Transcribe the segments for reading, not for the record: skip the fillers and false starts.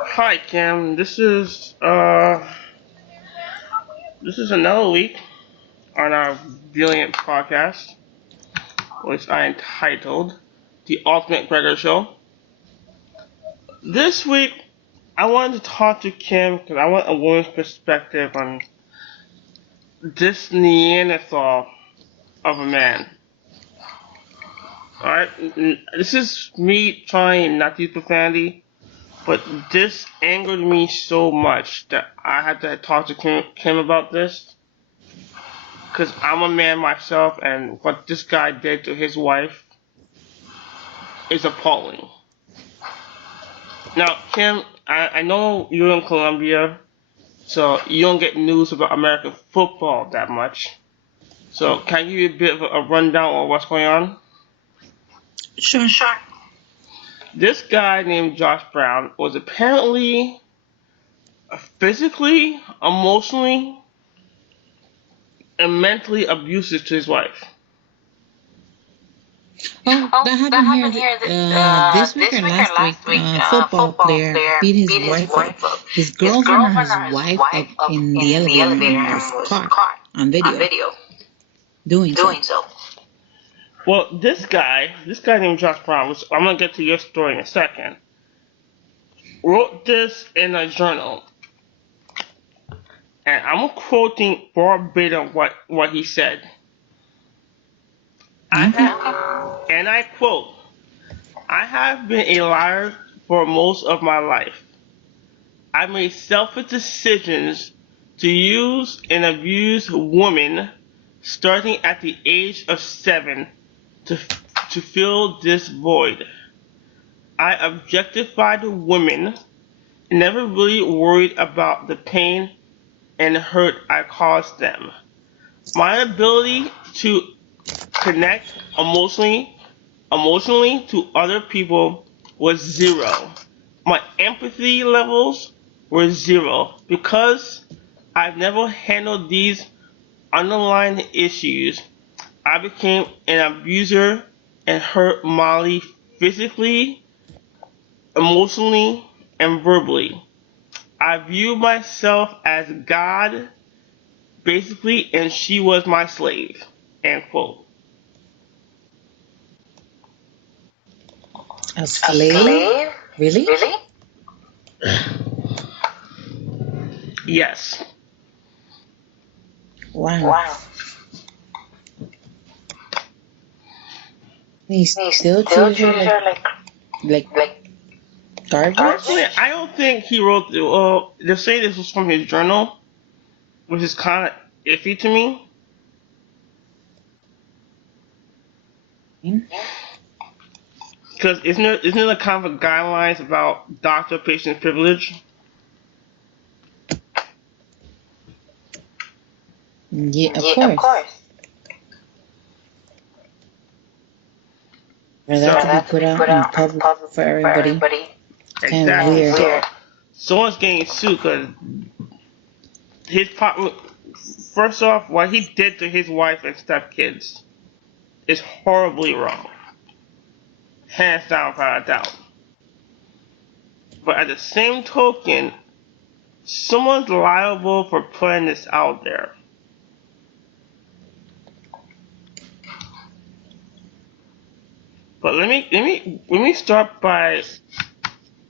Hi Kim, this is another week on our brilliant podcast, which I entitled "The Ultimate Gregor Show." This week, I wanted to talk to Kim because I want a woman's perspective on this Neanderthal of a man. All right, this is me trying not to use profanity, but this angered me so much that I had to talk to Kim about this. Because I'm a man myself, and what this guy did to his wife is appalling. Now, Kim, I know you're in Colombia, so you don't get news about American football that much. So, can I give you a bit of a rundown on what's going on? Sure. This guy named Josh Brown was apparently physically, emotionally, and mentally abusive to his wife. Oh, that happened here this week or last week. Football player beat his wife up. His girlfriend or his wife up in the elevator and was caught on video doing so. Well, this guy named Josh Brown, which I'm gonna get to your story in a second, wrote this in a journal, and I'm quoting verbatim what he said. And I quote, "I have been a liar for most of my life. I made selfish decisions to use and abuse women starting at the age of 7 to fill this void. I objectified women and never really worried about the pain and hurt I caused them. My ability to connect emotionally to other people was zero. My empathy levels were zero because I've never handled these underlying issues. I became an abuser and hurt Molly physically, emotionally, and verbally. I view myself as God, basically, and she was my slave." End quote. A slave? Really? Yes. Wow. He still treated her like garbage? Personally, I don't think he wrote. They're saying this was from his journal, which is kind of iffy to me. Because isn't there a kind of a guidelines about doctor-patient privilege? Yeah, of course. For that to be put out in public for everybody. Kind of Exactly. weird. Someone's getting sued because his partner. First off, what he did to his wife and stepkids is horribly wrong, hands down, without a doubt. But at the same token, someone's liable for putting this out there. But let me start by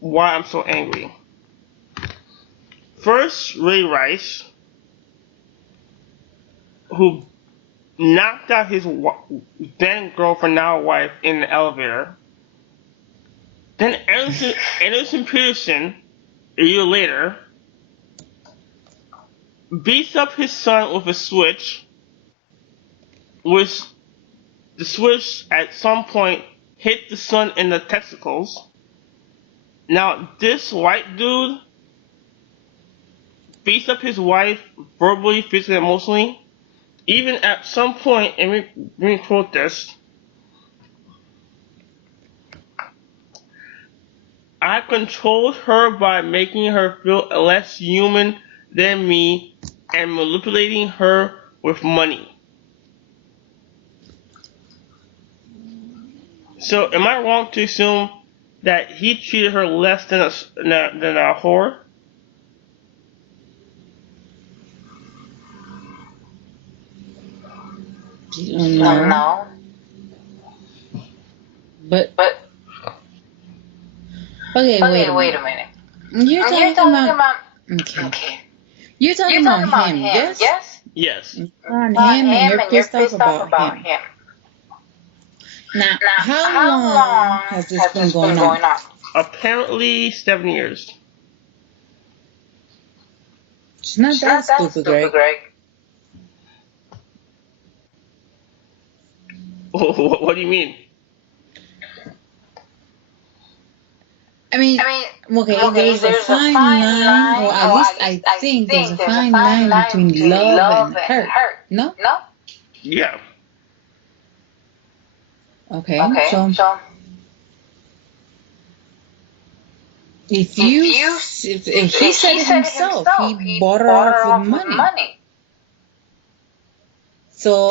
why I'm so angry. First, Ray Rice, who knocked out his then girlfriend, now wife, in the elevator. Then Anderson Peterson, a year later, beats up his son with a switch, which the switch at some point hit the son in the testicles. Now, this white dude beats up his wife verbally, physically, emotionally. Even at some point, and let me quote this, "I controlled her by making her feel less human than me and manipulating her with money." So, am I wrong to assume That he treated her less than a whore. No, but okay, wait a minute. You're talking about okay. You're talking about him, yes? Yes. On him, and you're pissed off about him. Now, how long has this been going on? Apparently 7 years. It's not that stupid, Greg. What do you mean? I mean, okay, there's a fine line, or at least I think there's a fine line between love and hurt. No? Yeah. Okay, so if he said it himself, he bought her off with money. So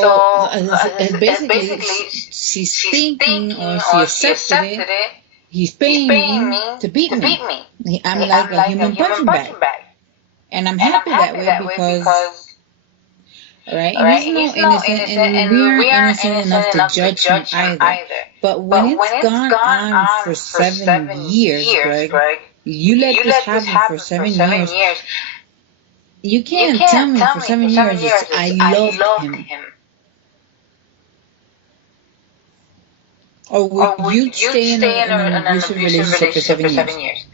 basically, she's thinking, or she accepted it. He's paying me to beat me. I'm like a human punching bag, and I'm happy that way because, right? He's no innocent, and we aren't innocent enough to judge him either. But when it's gone on for 7 years, Greg, you let this happen for 7 years. You can't tell me for 7 years I loved him. Or would you stay in an abusive relationship for 7 years?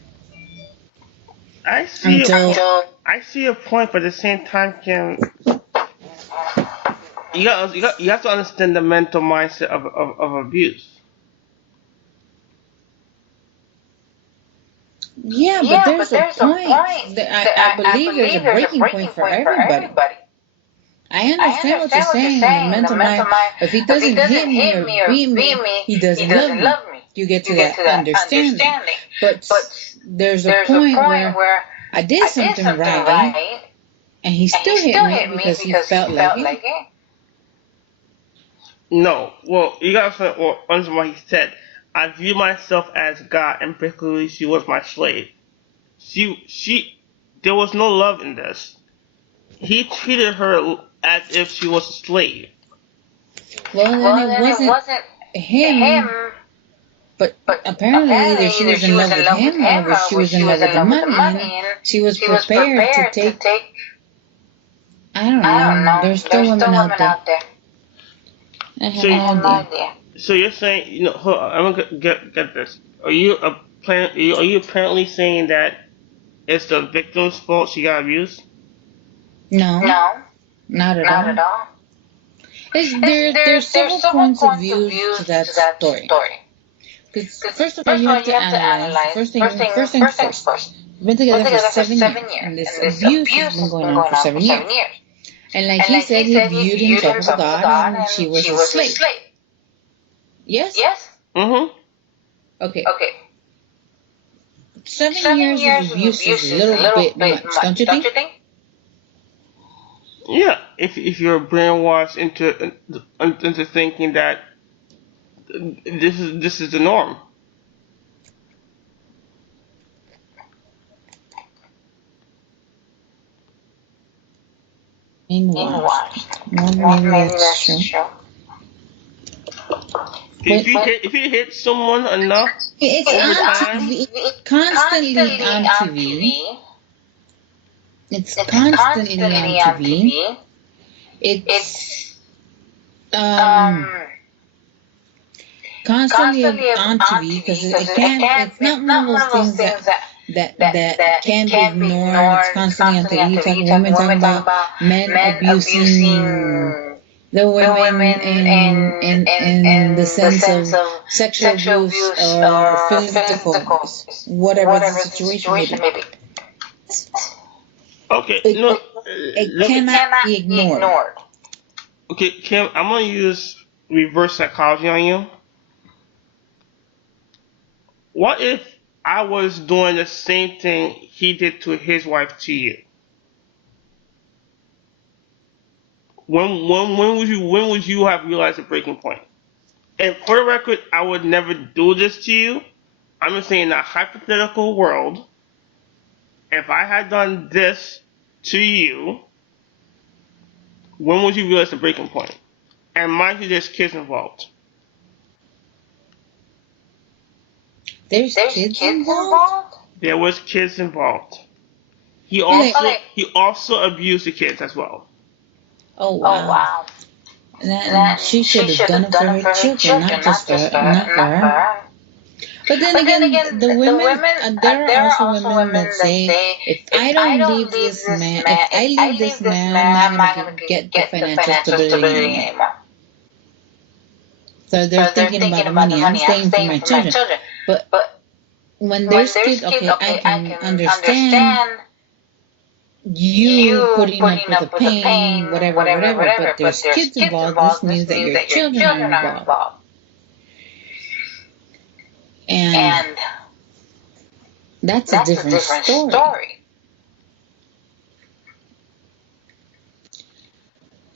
I see a point, but at the same time, Kim, you have to understand the mental mindset of abuse. Yeah, but there's a point. I believe there's a breaking point for everybody. I understand what you're saying, the mental mind. If he doesn't hit me or beat me, he doesn't love me. You get to that understanding. But there's a point where I did something right, and he still hit me because he felt like it. No, well, you gotta understand what he said. I view myself as God, and basically she was my slave. There was no love in this. He treated her as if she was a slave. Well, then it wasn't him, but apparently either she was in love with him or she was in love with the money, and she was prepared to take. I don't know. There's still women out there. I have no idea. So you're saying, hold on, I'm gonna get this. Are you apparently saying that it's the victim's fault she got abused? No, not at all. There's several points of view to that story. Because first of all, you have to analyze. First thing first. We've been together for 7 years, and this abuse has been going on for 7 years. And like he said, he viewed himself as a god, and she was a slave. Yes? Mm-hmm. Okay. 7 years of abuse is a little bit much, don't you think? Yeah, if you're brainwashed into thinking that this is the norm. Well, maybe that's true. If you hit someone enough, it's constantly on TV. It's constantly on TV. It's constantly on TV because it's not one of those things that can be ignored. It's constantly on TV. Women talking about men abusing the women in the sense of sexual abuse or physical abuse, whatever the situation may be. Okay, it cannot be ignored. Okay, Kim, I'm gonna use reverse psychology on you. What if I was doing the same thing he did to his wife to you? When would you have realized the breaking point? And for the record, I would never do this to you. I'm just saying, in a hypothetical world, if I had done this to you, when would you realize the breaking point? And mind you, there's kids involved. There's kids involved? There was kids involved. He also abused the kids as well. Oh wow. Then she should have done it for her children, not for her. But then again, the women, there are also women that say, if I don't leave this man, if I leave this man, I'm not gonna get the financial stability anymore. So they're thinking about the money. I'm staying for my children. But when there's kids, okay, I can understand you putting up with the pain, whatever. But there's kids involved. This means that your children are involved. And that's a different story.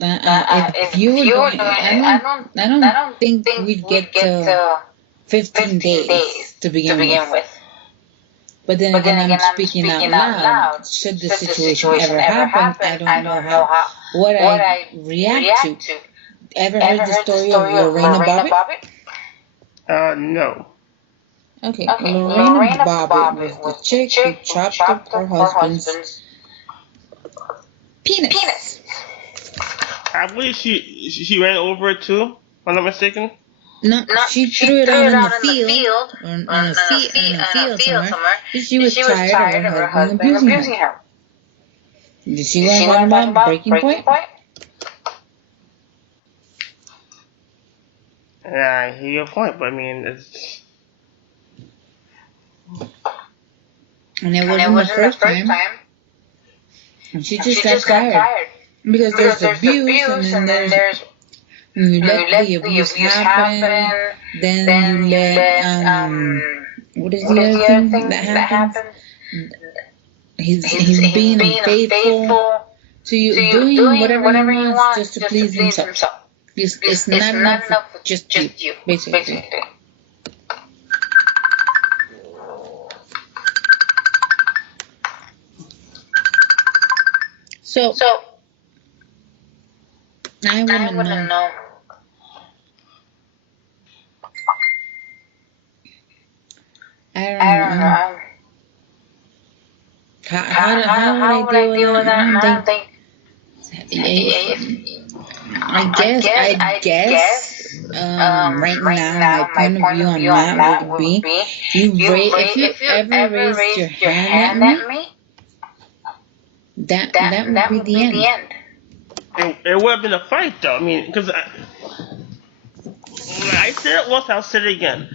If you were doing it, I don't think we'd get to 15 days to begin with. But then again, I'm speaking out loud. Should the situation ever happen, I don't know what I react to. Ever heard the story of Lorena Bobbitt? No. Okay, Lorena Bobbitt was the chick who chopped up her husband's penis. I believe she ran over it too, if I'm not mistaken. No, she threw it out in the field, or on a field somewhere. She was tired of her husband abusing her. Did she want to talk about breaking point? Yeah, I hear your point, but I mean, it's... And it wasn't the first time. And she just got tired. Because there's abuse, and then there's... You let the abuse happen, then you let, what is the other thing that happens? He's being unfaithful to you, doing whatever he wants just to please himself. It's not enough for just you, basically. So I wouldn't know. I don't know. How would I deal with that? I don't think. I guess. Right now, my point of view on that would be, if you ever raised your hand at me, that would be the end. It would have been a fight, though. I mean, because I said it once, I'll say it again.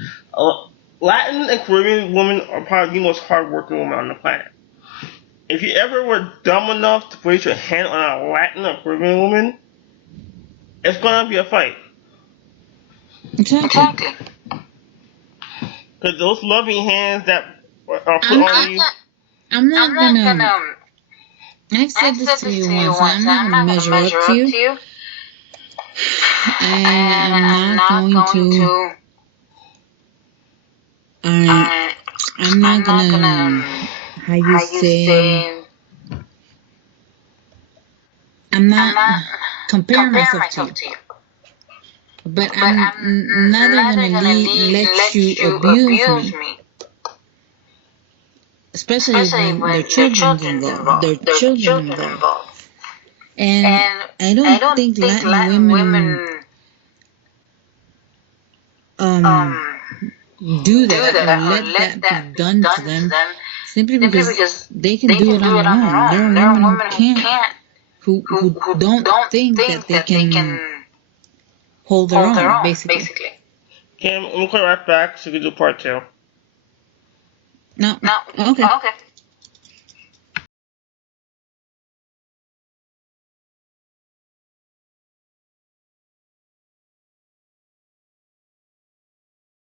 Latin and Caribbean women are probably the most hardworking women on the planet. If you ever were dumb enough to place your hand on a Latin or Caribbean woman, it's gonna be a fight. Exactly. Because those loving hands that are put on you. I'm not gonna. I've said this to you once. I'm not gonna measure up to you. I'm not going to. I'm not gonna. How you say? I'm not comparing myself to you. But I'm neither gonna let you abuse me. Especially when their children's involved. And I don't think Latin women do that or let that be done to them simply because they can do it on their own. There are women who can't, who don't think that they can hold their own, basically. Kim, we'll come right back so we can do part 2. No. Okay.